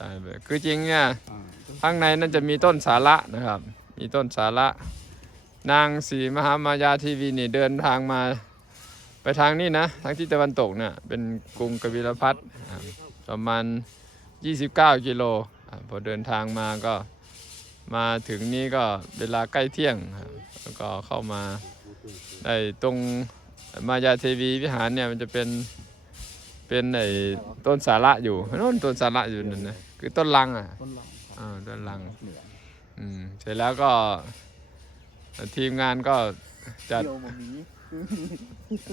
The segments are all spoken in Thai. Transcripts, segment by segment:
ใช่แบบคือจริงเนี่ยอ่าข้างในนั่นจะมีต้นสาระนะครับ มีต้นสาระ นางสีมหามายาทีวีนี่เดินทางมาไปทางนี้นะ ทางที่ตะวันตกเนี่ยเป็นกรุงกบิลพัทอ่าประมาณ 29 กิโลอ่าพอเดินทางมาก็มาถึงนี้ก็เวลาใกล้เที่ยงครับแล้วก็เข้ามาได้ตรงมายาเทวีวิหารเนี่ยมันจะเป็นเป็นไอ้ต้นสาระอยู่โน่นต้นสาระอยู่นั่นนะ คือต้นลังอะต้นหลังอ่าต้นลังเหนืออืมเสร็จแล้วก็ทีมงานก็จัดเที่ยวมามี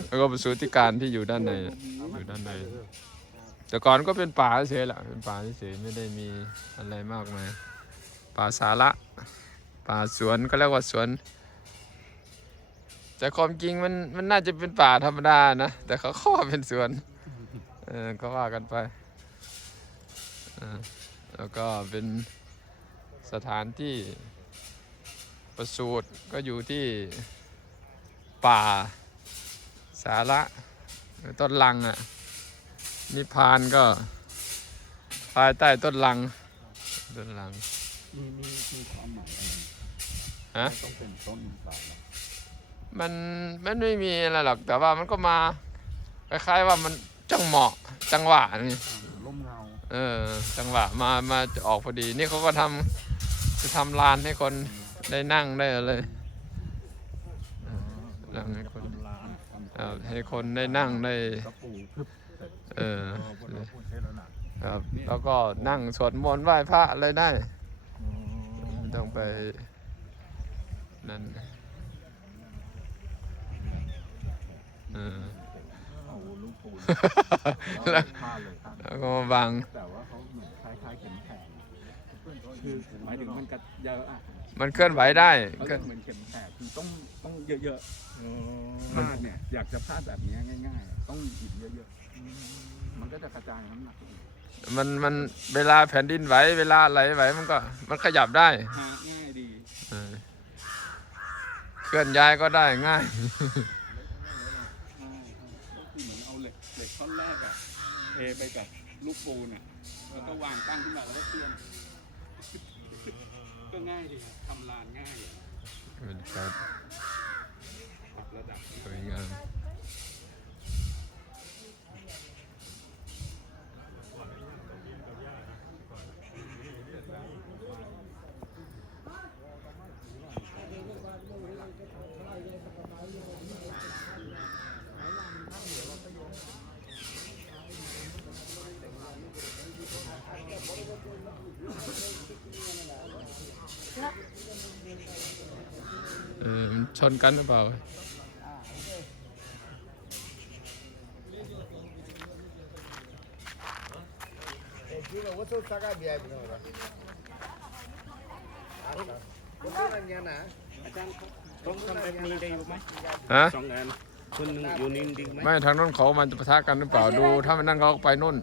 แล้วก็ประสูติการที่อยู่ด้านในอยู่ด้านใน แต่ก่อนก็เป็นป่าเฉยๆแหละเป็นป่าเฉยๆไม่ได้มีอะไรมากมายป่าสาระป่าสวนก็เรียกว่าสวน แต่ความจริงมันมันน่าจะเป็นป่าธรรมดานะ แต่เขาข้อเป็นสวนเออก็ว่ากันไปเออ แล้วก็เป็นสถานที่ประสูติก็อยู่ที่ป่าสาระหรือต้นลังอะนิพพานก็ภายใต้ต้นลัง ต้นลังมีมีมีความหมายอะไรฮะต้องเป็นต้นสายเหรอมันมันไม่มีอะไรหรอกแต่ว่ามันก็มาคล้ายๆว่ามันจังเหมาะจังหวะนี่อ่าร่ม เออ จังหวะมามาจะออกพอดี นี่เขาก็ทำจะทำลานให้คนได้นั่งได้อะไรเออนั่งให้คนให้คนได้นั่งได้ เออครับแล้วก็นั่งสวดมนต์ไหว้พระอะไรได้ไม่ต้องไปนั่นเออแล้วก็มาง หมายถึงมันกระเยอะอะมันเคลื่อนไหวได้เขาเคลื่เรีอยน กเหมือนเข็มแข็งคือต้องต้องเยอะๆพลาดเนี่ยอยากจะพลาดแบบเนี้ยง่าย ๆ ต้องหินเยอะๆมันก็จะกระจายน้ำหนักอีกมันมันเวลาแผ่นดินไหวเวลาไหลไหวมันก็มันขยับได้หาง่ายดีเออเคลื่อนย้ายก็ได้ง่ายใช่ก็คือเหมือนเอาเหล็กเหล็กท่อนแรกอะเทไปกับลูกปูนอะแล้วก็วางตั้งขึ้นมาแล้วก็เคลื่อน ก็ง่ายดีครับทำลานง่ายอะเป็นการปรับระดับ สวยงาม เออมันชนกันหรือเปล่า Juna, what's up, Saka BI Binoba? Kuna nyana, อาจารย์ต้องทำแบบนี้ได้อยู่ไหมฮะสองงานคนหนึ่งอยู่นิ่งดีไหมไม่ทางโน้นเขามันจะปะทะกันหรือเปล่าดู ถ้ามันนั่นเขาก็ไปโน่น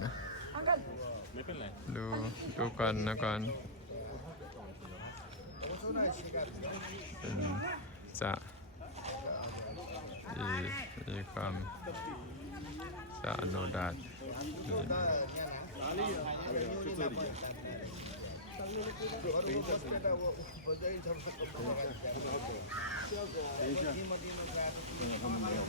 ไม่เป็นไรดูดูกันนะก่อน เป็นสระที่มีความสะอาดโนดาดนี่